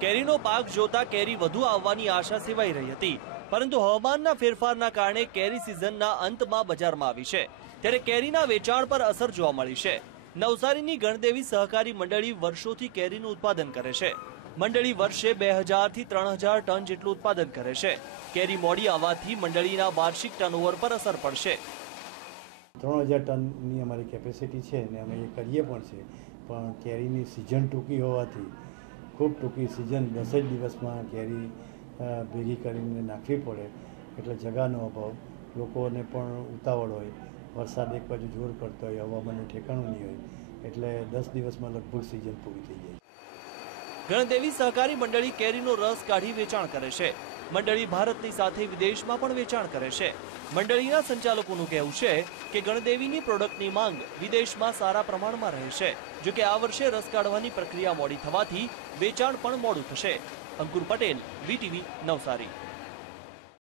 કેરીનો પાક જોતા કેરી વધુ આવવાની આશા સેવાઈ રહી હતી, પરંતુ હવામાનના ફેરફારના કારણે કેરી સિઝનના અંતમાં બજારમાં આવી છે, ત્યારે કેરીના વેચાણ પર અસર જોવા મળી છે। નવસારીની ગણદેવી સહકારી મંડળી વર્ષોથી કેરીનું ઉત્પાદન કરે છે। મંડળી વર્ષે 2000 થી 3000 ટન જેટલું ઉત્પાદન કરે છે। કેરી મોડી આવવાથી મંડળીના વાર્ષિક ટર્નઓવર પર અસર પડશે। 3000 ટનની અમારી કેપેસિટી છે અને અમે એ કરીએ પણ છે, પણ કેરીની સિઝન ટૂંકી હોવાથી ખૂબ ટૂંકી સિઝન 10 જ દિવસમાં કેરી ભેગી કરીને નાખવી પડે, એટલે જગાનો અભાવ, લોકોને પણ ઉતાવળ હોય, વરસાદ એક બાજુ જોર કરતો હોય, હવામાનનું ઠેકાણું નહીં હોય, એટલે 10 દિવસમાં લગભગ સિઝન પૂરી થઈ જાય। ગણદેવી સહકારી મંડળી કેરીનો રસ કાઢી વેચાણ કરે છે। મંડળી ભારતની સાથે વિદેશમાં પણ વેચાણ કરે છે। મંડળીના સંચાલકોનું કહેવું છે કે ગણદેવીની પ્રોડક્ટની માંગ વિદેશમાં સારા પ્રમાણમાં રહે છે, જો કે આ વર્ષે રસ કાઢવાની પ્રક્રિયા મોડી થવાથી વેચાણ પણ મોડું થશે। અંકુર પટેલ, વીટીવી, નવસારી।